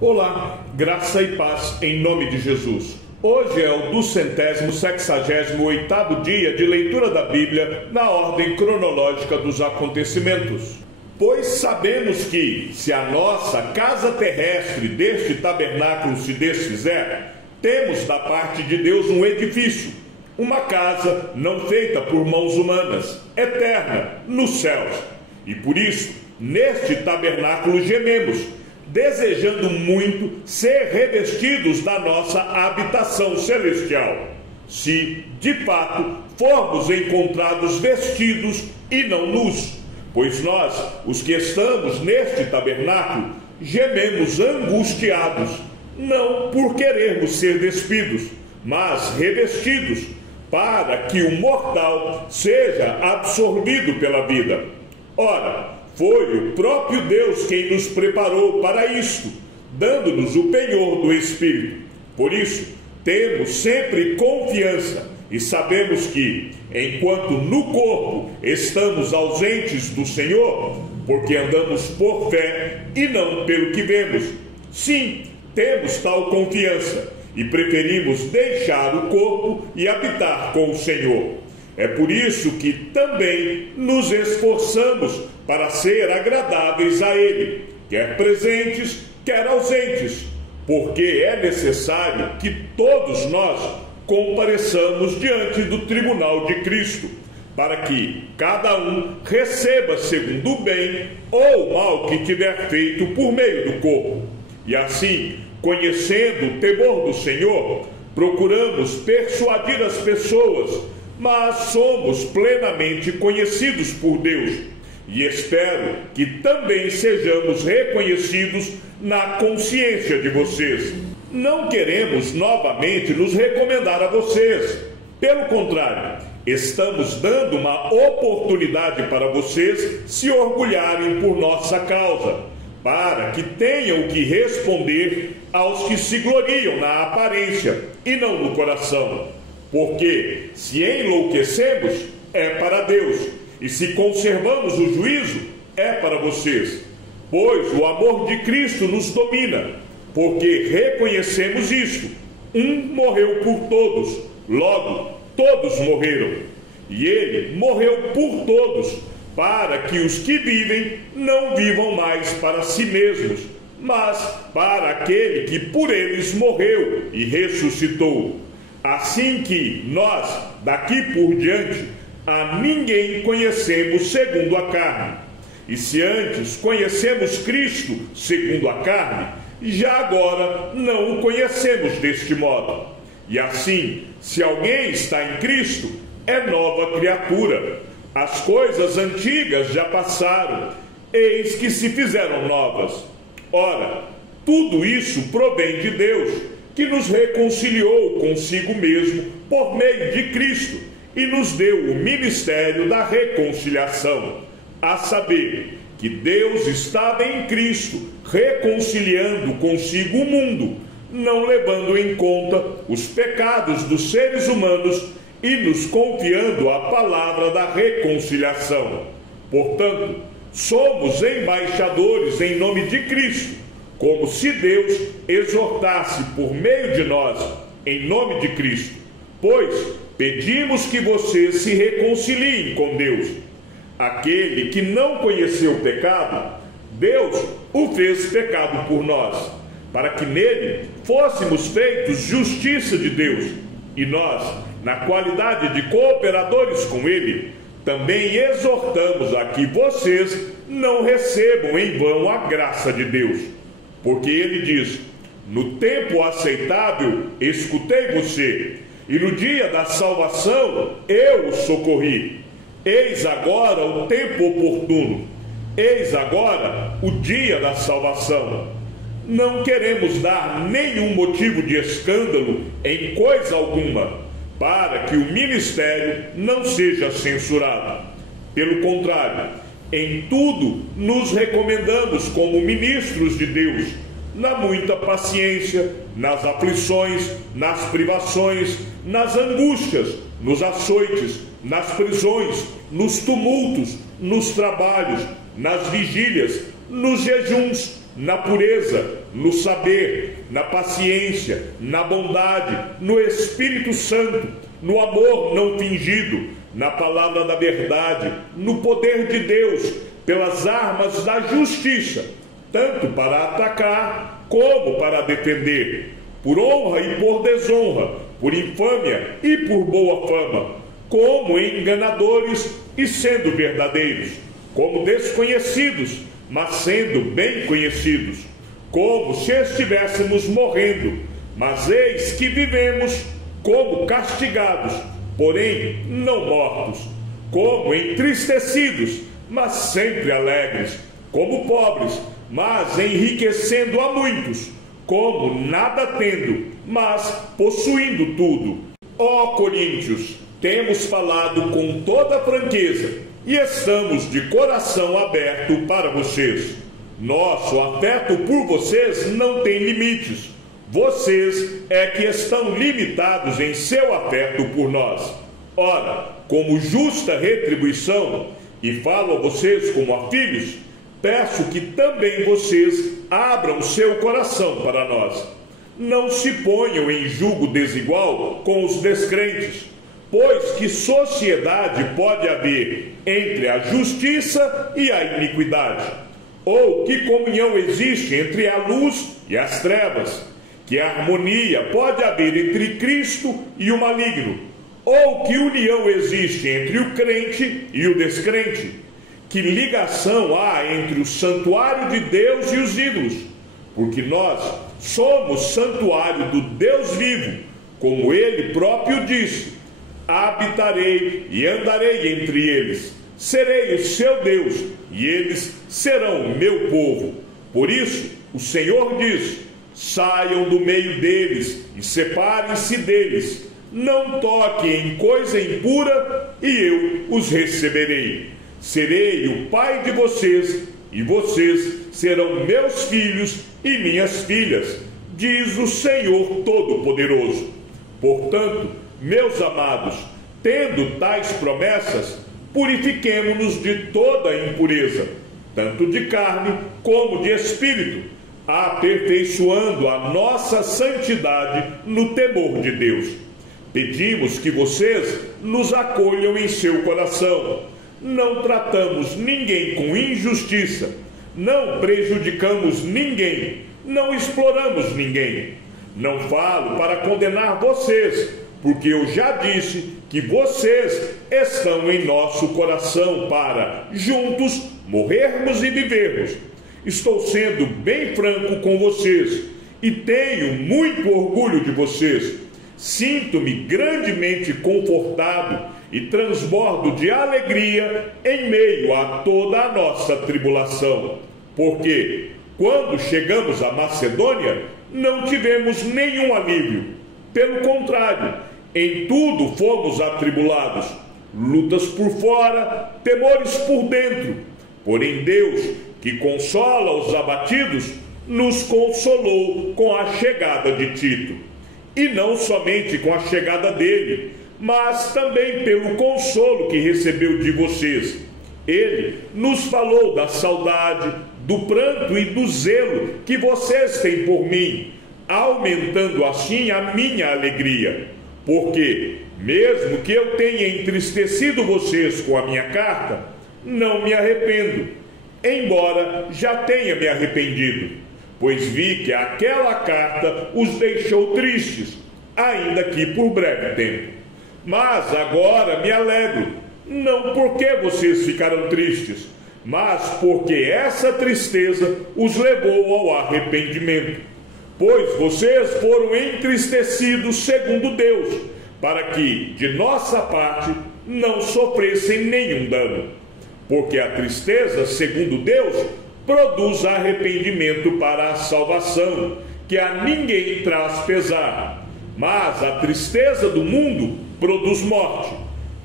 Olá, graça e paz em nome de Jesus. Hoje é o 268º dia de leitura da Bíblia na ordem cronológica dos acontecimentos. Pois sabemos que, se a nossa casa terrestre deste tabernáculo se desfizer, temos da parte de Deus um edifício, uma casa não feita por mãos humanas, eterna, nos céus. E por isso, neste tabernáculo gememos, desejando muito ser revestidos da nossa habitação celestial, se, de fato, formos encontrados vestidos e não nus. Pois nós, os que estamos neste tabernáculo, gememos angustiados, não por querermos ser despidos, mas revestidos, para que o mortal seja absorvido pela vida. Ora, foi o próprio Deus quem nos preparou para isto, dando-nos o penhor do Espírito. Por isso, temos sempre confiança e sabemos que, enquanto no corpo estamos ausentes do Senhor, porque andamos por fé e não pelo que vemos, sim, temos tal confiança e preferimos deixar o corpo e habitar com o Senhor. É por isso que também nos esforçamos para ser agradáveis a Ele, quer presentes, quer ausentes, porque é necessário que todos nós compareçamos diante do tribunal de Cristo, para que cada um receba segundo o bem ou o mal que tiver feito por meio do corpo. E assim, conhecendo o temor do Senhor, procuramos persuadir as pessoas, mas somos plenamente conhecidos por Deus, e espero que também sejamos reconhecidos na consciência de vocês. Não queremos novamente nos recomendar a vocês. Pelo contrário, estamos dando uma oportunidade para vocês se orgulharem por nossa causa, para que tenham que responder aos que se gloriam na aparência e não no coração. Porque se enlouquecemos, é para Deus, e se conservamos o juízo, é para vocês. Pois o amor de Cristo nos domina, porque reconhecemos isto: um morreu por todos, logo todos morreram. E ele morreu por todos, para que os que vivem não vivam mais para si mesmos, mas para aquele que por eles morreu e ressuscitou. Assim que nós, daqui por diante, a ninguém conhecemos segundo a carne. E se antes conhecemos Cristo segundo a carne, já agora não o conhecemos deste modo. E assim, se alguém está em Cristo, é nova criatura. As coisas antigas já passaram, eis que se fizeram novas. Ora, tudo isso provém de Deus, que nos reconciliou consigo mesmo por meio de Cristo e nos deu o ministério da reconciliação, a saber, que Deus estava em Cristo reconciliando consigo o mundo, não levando em conta os pecados dos seres humanos e nos confiando a palavra da reconciliação. Portanto, somos embaixadores em nome de Cristo, como se Deus exortasse por meio de nós, em nome de Cristo. Pois pedimos que vocês se reconciliem com Deus. Aquele que não conheceu o pecado, Deus o fez pecado por nós, para que nele fôssemos feitos justiça de Deus. E nós, na qualidade de cooperadores com ele, também exortamos a que vocês não recebam em vão a graça de Deus. Porque ele diz: no tempo aceitável escutei você, e no dia da salvação eu o socorri. Eis agora o tempo oportuno, eis agora o dia da salvação. Não queremos dar nenhum motivo de escândalo em coisa alguma, para que o ministério não seja censurado. Pelo contrário, em tudo nos recomendamos como ministros de Deus, na muita paciência, nas aflições, nas privações, nas angústias, nos açoites, nas prisões, nos tumultos, nos trabalhos, nas vigílias, nos jejuns, na pureza, no saber, na paciência, na bondade, no Espírito Santo, no amor não fingido, na palavra da verdade, no poder de Deus, pelas armas da justiça, tanto para atacar como para defender, por honra e por desonra, por infâmia e por boa fama, como enganadores e sendo verdadeiros, como desconhecidos, mas sendo bem conhecidos, como se estivéssemos morrendo, mas eis que vivemos, como castigados, porém não mortos, como entristecidos, mas sempre alegres, como pobres, mas enriquecendo a muitos, como nada tendo, mas possuindo tudo. Ó Coríntios, temos falado com toda franqueza e estamos de coração aberto para vocês. Nosso afeto por vocês não tem limites. Vocês é que estão limitados em seu afeto por nós. Ora, como justa retribuição, e falo a vocês como a filhos, peço que também vocês abram seu coração para nós. Não se ponham em julgo desigual com os descrentes, pois que sociedade pode haver entre a justiça e a iniquidade? Ou que comunhão existe entre a luz e as trevas? Que harmonia pode haver entre Cristo e o maligno? Ou que união existe entre o crente e o descrente? Que ligação há entre o santuário de Deus e os ídolos? Porque nós somos santuário do Deus vivo, como ele próprio disse: habitarei e andarei entre eles, serei o seu Deus, e eles serão o meu povo. Por isso, o Senhor diz: saiam do meio deles e separem-se deles, não toquem em coisa impura, e eu os receberei. Serei o pai de vocês, e vocês serão meus filhos e minhas filhas, diz o Senhor Todo-Poderoso. Portanto, meus amados, tendo tais promessas, purifiquemo-nos de toda impureza, tanto de carne como de espírito, aperfeiçoando a nossa santidade no temor de Deus. Pedimos que vocês nos acolham em seu coração. Não tratamos ninguém com injustiça, não prejudicamos ninguém, não exploramos ninguém. Não falo para condenar vocês, porque eu já disse que vocês estão em nosso coração para, juntos, morrermos e vivermos. Estou sendo bem franco com vocês e tenho muito orgulho de vocês. Sinto-me grandemente confortado e transbordo de alegria em meio a toda a nossa tribulação. Porque, quando chegamos à Macedônia, não tivemos nenhum alívio. Pelo contrário, em tudo fomos atribulados, lutas por fora, temores por dentro. Porém Deus, que consola os abatidos, nos consolou com a chegada de Tito. E não somente com a chegada dele, mas também pelo consolo que recebeu de vocês. Ele nos falou da saudade, do pranto e do zelo que vocês têm por mim, aumentando assim a minha alegria. Porque, mesmo que eu tenha entristecido vocês com a minha carta, não me arrependo, embora já tenha me arrependido, pois vi que aquela carta os deixou tristes, ainda que por breve tempo. Mas agora me alegro, não porque vocês ficaram tristes, mas porque essa tristeza os levou ao arrependimento. Pois vocês foram entristecidos segundo Deus, para que, de nossa parte, não sofressem nenhum dano. Porque a tristeza, segundo Deus, produz arrependimento para a salvação, que a ninguém traz pesar. Mas a tristeza do mundo produz morte.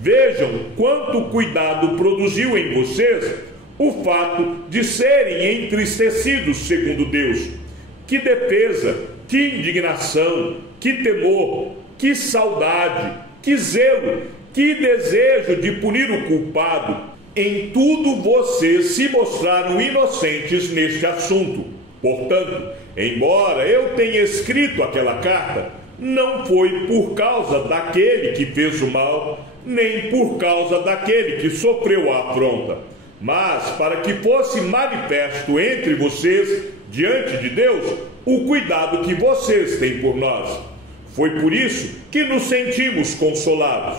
Vejam quanto cuidado produziu em vocês o fato de serem entristecidos segundo Deus. Que defesa, que indignação, que temor, que saudade, que zelo, que desejo de punir o culpado. Em tudo vocês se mostraram inocentes neste assunto. Portanto, embora eu tenha escrito aquela carta, não foi por causa daquele que fez o mal, nem por causa daquele que sofreu a afronta, mas para que fosse manifesto entre vocês, diante de Deus, o cuidado que vocês têm por nós. Foi por isso que nos sentimos consolados.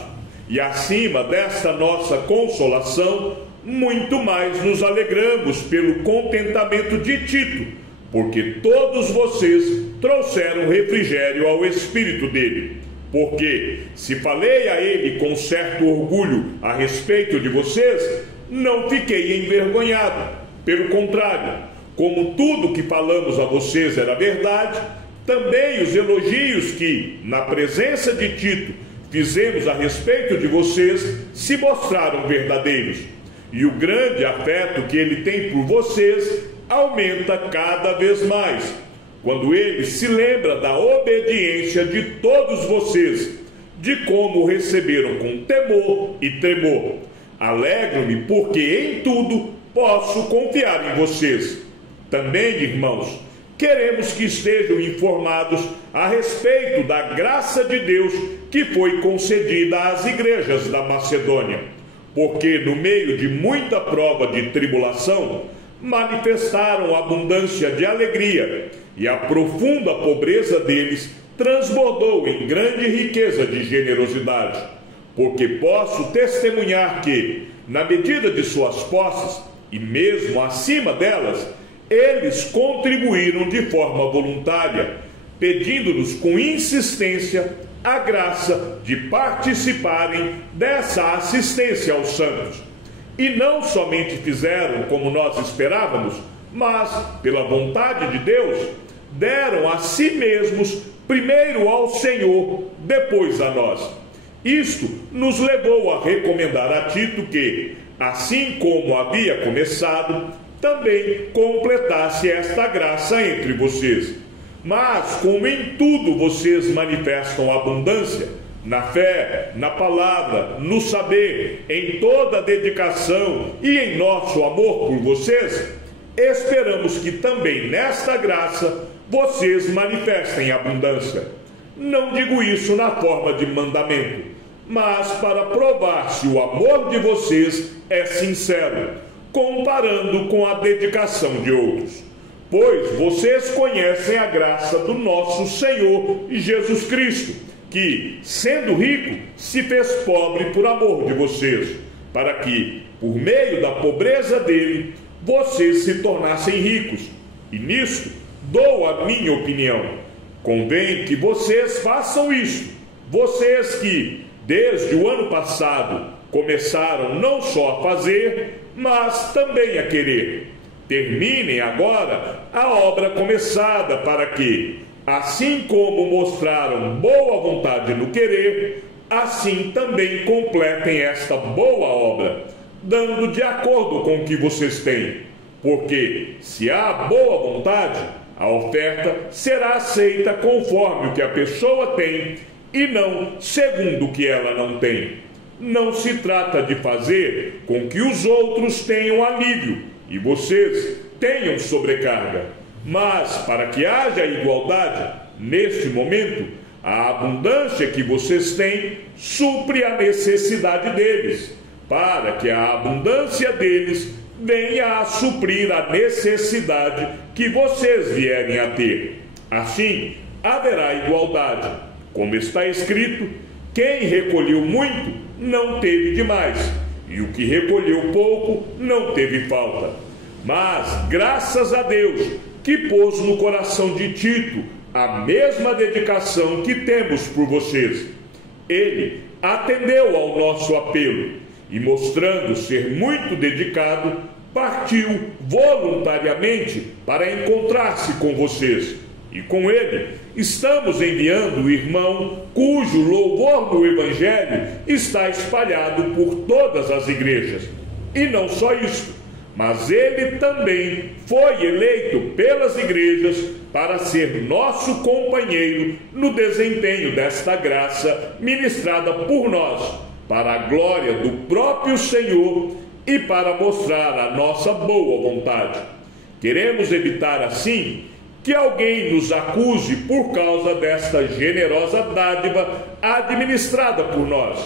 E acima desta nossa consolação, muito mais nos alegramos pelo contentamento de Tito, porque todos vocês trouxeram refrigério ao espírito dele. Porque, se falei a ele com certo orgulho a respeito de vocês, não fiquei envergonhado. Pelo contrário, como tudo que falamos a vocês era verdade, também os elogios que, na presença de Tito, fizemos a respeito de vocês se mostraram verdadeiros. E o grande afeto que ele tem por vocês aumenta cada vez mais, quando ele se lembra da obediência de todos vocês, de como receberam com temor e tremor. Alegro-me porque em tudo posso confiar em vocês. Também, irmãos, queremos que estejam informados a respeito da graça de Deus que foi concedida às igrejas da Macedônia, porque no meio de muita prova de tribulação, manifestaram abundância de alegria, e a profunda pobreza deles transbordou em grande riqueza de generosidade. Porque posso testemunhar que, na medida de suas posses, e mesmo acima delas, eles contribuíram de forma voluntária, pedindo-nos com insistência a graça de participarem dessa assistência aos santos. E não somente fizeram como nós esperávamos, mas, pela vontade de Deus, deram a si mesmos, primeiro ao Senhor, depois a nós. Isto nos levou a recomendar a Tito que, assim como havia começado, também completasse esta graça entre vocês. Mas, como em tudo vocês manifestam abundância, na fé, na palavra, no saber, em toda a dedicação e em nosso amor por vocês, esperamos que também nesta graça vocês manifestem abundância. Não digo isso na forma de mandamento, mas para provar se o amor de vocês é sincero, comparando com a dedicação de outros. Pois vocês conhecem a graça do nosso Senhor Jesus Cristo, que, sendo rico, se fez pobre por amor de vocês, para que, por meio da pobreza dele, vocês se tornassem ricos. E nisto dou a minha opinião. Convém que vocês façam isto. Vocês que, desde o ano passado, começaram não só a fazer, mas também a querer. Terminem agora a obra começada, para que, assim como mostraram boa vontade no querer, assim também completem esta boa obra, dando de acordo com o que vocês têm. Porque, se há boa vontade, a oferta será aceita conforme o que a pessoa tem e não segundo o que ela não tem. Não se trata de fazer com que os outros tenham alívio e vocês tenham sobrecarga, mas para que haja igualdade, neste momento, a abundância que vocês têm supre a necessidade deles, para que a abundância deles venha a suprir a necessidade que vocês vierem a ter. Assim, haverá igualdade. Como está escrito, quem recolheu muito não teve demais, e o que recolheu pouco não teve falta. Mas, graças a Deus, que pôs no coração de Tito a mesma dedicação que temos por vocês. Ele atendeu ao nosso apelo e, mostrando ser muito dedicado, partiu voluntariamente para encontrar-se com vocês. E com ele estamos enviando o irmão cujo louvor do Evangelho está espalhado por todas as igrejas. E não só isto, mas ele também foi eleito pelas igrejas para ser nosso companheiro no desempenho desta graça ministrada por nós, para a glória do próprio Senhor e para mostrar a nossa boa vontade. Queremos evitar assim que alguém nos acuse por causa desta generosa dádiva administrada por nós,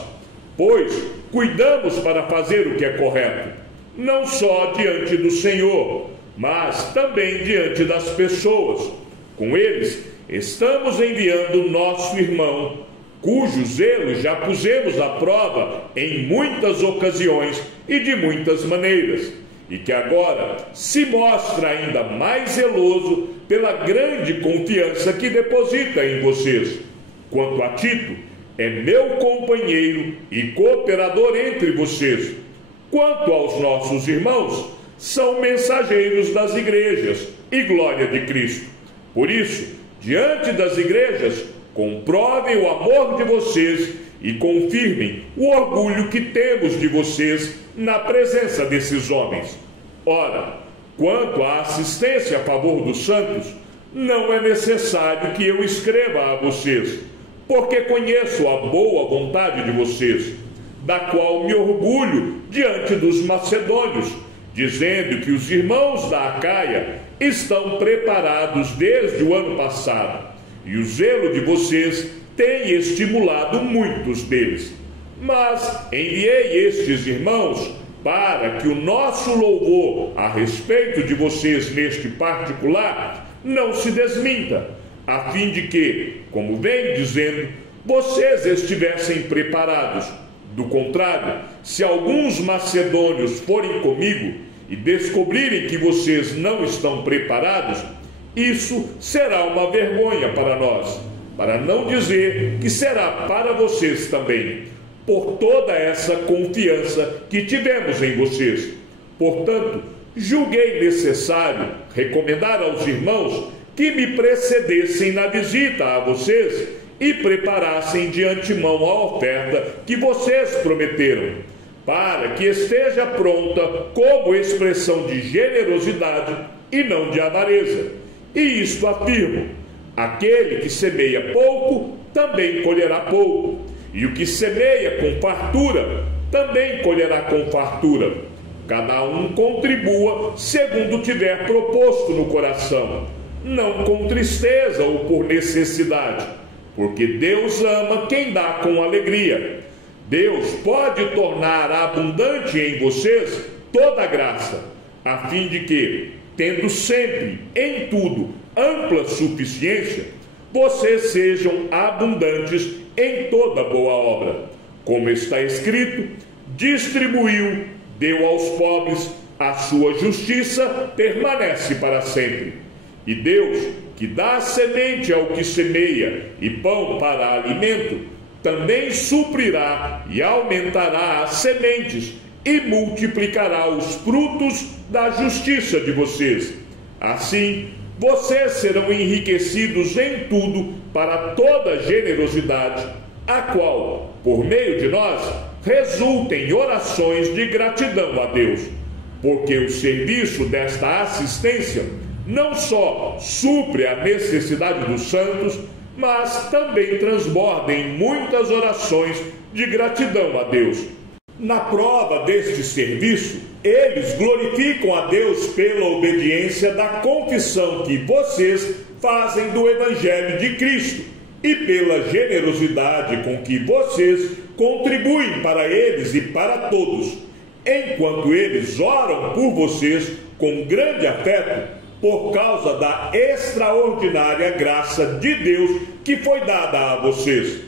pois cuidamos para fazer o que é correto, não só diante do Senhor, mas também diante das pessoas. Com eles, estamos enviando nosso irmão, cujo zelo já pusemos à prova em muitas ocasiões e de muitas maneiras, e que agora se mostra ainda mais zeloso pela grande confiança que deposita em vocês. Quanto a Tito, é meu companheiro e cooperador entre vocês. Quanto aos nossos irmãos, são mensageiros das igrejas e glória de Cristo. Por isso, diante das igrejas, comprovem o amor de vocês e confirmem o orgulho que temos de vocês na presença desses homens. Ora, quanto à assistência a favor dos santos, não é necessário que eu escreva a vocês, porque conheço a boa vontade de vocês, da qual me orgulho diante dos macedônios, dizendo que os irmãos da Acaia estão preparados desde o ano passado, e o zelo de vocês tem estimulado muitos deles. Mas enviei estes irmãos para que o nosso louvor a respeito de vocês neste particular não se desminta, a fim de que, como vem dizendo, vocês estivessem preparados. Do contrário, se alguns macedônios forem comigo e descobrirem que vocês não estão preparados, isso será uma vergonha para nós, para não dizer que será para vocês também, por toda essa confiança que tivemos em vocês. Portanto, julguei necessário recomendar aos irmãos que me precedessem na visita a vocês e preparassem de antemão a oferta que vocês prometeram, para que esteja pronta como expressão de generosidade e não de avareza. E isto afirmo: aquele que semeia pouco, também colherá pouco, e o que semeia com fartura, também colherá com fartura. Cada um contribua segundo tiver proposto no coração, não com tristeza ou por necessidade, porque Deus ama quem dá com alegria. Deus pode tornar abundante em vocês toda a graça, a fim de que, tendo sempre, em tudo, ampla suficiência, vocês sejam abundantes em toda boa obra. Como está escrito: distribuiu, deu aos pobres, a sua justiça permanece para sempre. E Deus, que dá semente ao que semeia e pão para alimento, também suprirá e aumentará as sementes e multiplicará os frutos da justiça de vocês. Assim, vocês serão enriquecidos em tudo para toda generosidade, a qual, por meio de nós, resulta em orações de gratidão a Deus, porque o serviço desta assistência não só supre a necessidade dos santos, mas também transborda em muitas orações de gratidão a Deus. Na prova deste serviço, eles glorificam a Deus pela obediência da confissão que vocês fazem do Evangelho de Cristo e pela generosidade com que vocês contribuem para eles e para todos, enquanto eles oram por vocês com grande afeto, por causa da extraordinária graça de Deus que foi dada a vocês.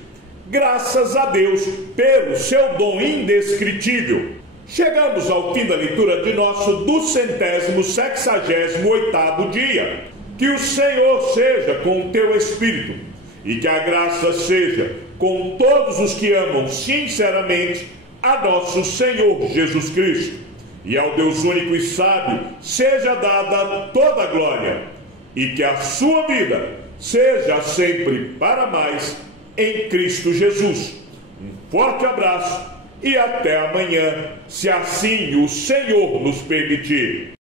Graças a Deus pelo seu dom indescritível. Chegamos ao fim da leitura de nosso 268º dia. Que o Senhor seja com o teu espírito e que a graça seja com todos os que amam sinceramente a nosso Senhor Jesus Cristo. E ao Deus único e sábio seja dada toda a glória, e que a sua vida seja sempre para mais em Cristo Jesus. Um forte abraço e até amanhã, se assim o Senhor nos permitir.